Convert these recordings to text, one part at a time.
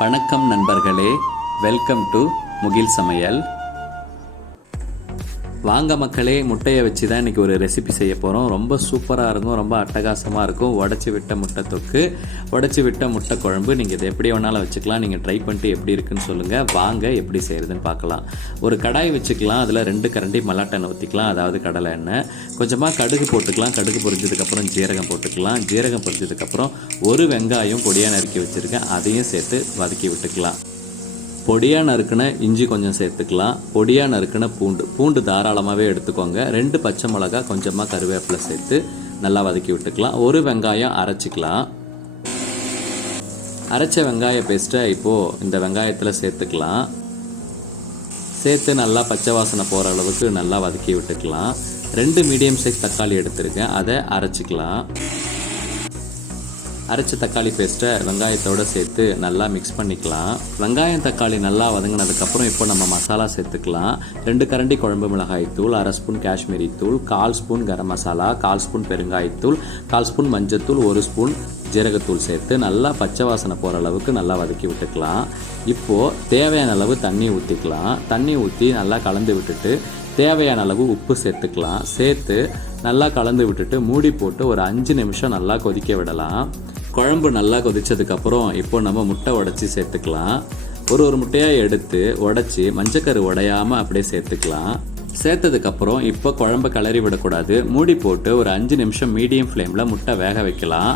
வணக்கம் நண்பர்களே, welcome to முகில் சமையல். வாங்க மக்களே, முட்டையை வச்சு தான் இன்றைக்கி ஒரு ரெசிபி செய்ய போகிறோம். ரொம்ப சூப்பராக இருக்கும், ரொம்ப அட்டகாசமாக இருக்கும். உடச்சி விட்ட முட்டை தொக்கு, உடச்சி விட்ட முட்டை குழம்பு. நீங்கள் இதை எப்படி வேணாலும் வச்சுக்கலாம். நீங்கள் ட்ரை பண்ணிட்டு எப்படி இருக்குன்னு சொல்லுங்கள். வாங்க எப்படி செய்கிறதுன்னு பார்க்கலாம். ஒரு கடாய் வச்சுக்கலாம். அதில் 2 கரண்டி மல்லாட்டெண்ணெய் ஊற்றிக்கலாம், அதாவது கடலை எண்ணெய். கொஞ்சமாக கடுகு போட்டுக்கலாம். கடுகு பொரிஞ்சதுக்கப்புறம் ஜீரகம் போட்டுக்கலாம். ஜீரகம் பொரிஞ்சதுக்கப்புறம் ஒரு வெங்காயம் பொடியாக நறுக்கி வச்சுருக்கேன், அதையும் சேர்த்து வதக்கி விட்டுக்கலாம். பொடியாக நறுக்கின இஞ்சி கொஞ்சம் சேர்த்துக்கலாம். பொடியாக நறுக்கின பூண்டு தாராளமாகவே எடுத்துக்கோங்க. 2 பச்சை மிளகா, கொஞ்சமாக கருவேப்பிலை சேர்த்து நல்லா வதக்கி விட்டுக்கலாம். ஒரு வெங்காயம் அரைச்சிக்கலாம். அரைச்ச வெங்காய பேஸ்ட்டை இப்போது இந்த வெங்காயத்தில் சேர்த்துக்கலாம். சேர்த்து நல்லா பச்சை வாசனை போகிற அளவுக்கு நல்லா வதக்கி விட்டுக்கலாம். 2 மீடியம் சைஸ் தக்காளி எடுத்துருக்கேன், அதை அரைச்சிக்கலாம். அரைச்ச தக்காளி பேஸ்ட்டை வெங்காயத்தோடு சேர்த்து நல்லா மிக்ஸ் பண்ணிக்கலாம். வெங்காயம் தக்காளி நல்லா வதங்கினதுக்கப்புறம் இப்போ நம்ம மசாலா சேர்த்துக்கலாம். 2 கரண்டி குழம்பு மிளகாய் தூள், 1/2 ஸ்பூன் காஷ்மீரி தூள், 1/4 ஸ்பூன் கரம் மசாலா, 1/4 ஸ்பூன் பெருங்காயத்தூள், 1/4 ஸ்பூன் மஞ்சத்தூள், 1 ஸ்பூன் ஜீரகத்தூள் சேர்த்து நல்லா பச்சை வாசனை போகிற அளவுக்கு நல்லா வதக்கி விட்டுக்கலாம். இப்போது தேவையான அளவு தண்ணி ஊற்றிக்கலாம். தண்ணி ஊற்றி நல்லா கலந்து விட்டுட்டு தேவையான அளவு உப்பு சேர்த்துக்கலாம். சேர்த்து நல்லா கலந்து விட்டுட்டு மூடி போட்டு ஒரு 5 நிமிஷம் நல்லா கொதிக்க விடலாம். குழம்பு நல்லா கொதித்ததுக்கப்புறம் இப்போ நம்ம முட்டை உடச்சி சேர்த்துக்கலாம். ஒரு முட்டையாக எடுத்து உடச்சி மஞ்சக்கரு உடையாமல் அப்படியே சேர்த்துக்கலாம். சேர்த்ததுக்கப்புறம் இப்போ குழம்பு கிளறி விடக்கூடாது. மூடி போட்டு ஒரு 5 நிமிஷம் மீடியம் ஃப்ளேமில் முட்டை வேக வைக்கலாம்.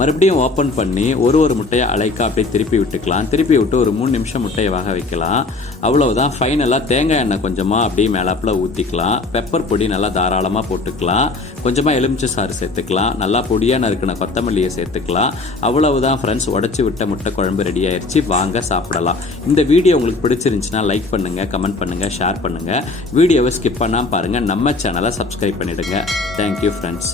மறுபடியும் ஓப்பன் பண்ணி ஒரு முட்டையை அலைக்கா அப்படியே திருப்பி விட்டுக்கலாம். திருப்பி விட்டு ஒரு 3 நிமிஷம் முட்டையை வேக வைக்கலாம். அவ்வளவுதான். ஃபைனலாக தேங்காய் எண்ணெய் கொஞ்சமாக அப்படியே மேலாப்பில் ஊற்றிக்கலாம். பெப்பர் பொடி நல்லா தாராளமாக போட்டுக்கலாம். கொஞ்சமாக எலுமிச்சை சாறு சேர்த்துக்கலாம். நல்லா பொடியாக நறுக்கின கொத்தமல்லியை சேர்த்துக்கலாம். அவ்வளவுதான் ஃப்ரெண்ட்ஸ், உடச்சி விட்ட முட்டை குழம்பு ரெடி ஆயிடுச்சு. வாங்க சாப்பிடலாம். இந்த வீடியோ உங்களுக்கு பிடிச்சிருந்துச்சுன்னா லைக் பண்ணுங்கள், கமெண்ட் பண்ணுங்கள், ஷேர் பண்ணுங்கள். வீடியோவை ஸ்கிப் பண்ணாமல் பாருங்கள். நம்ம சேனலை சப்ஸ்கிரைப் பண்ணிவிடுங்க. Thank you friends.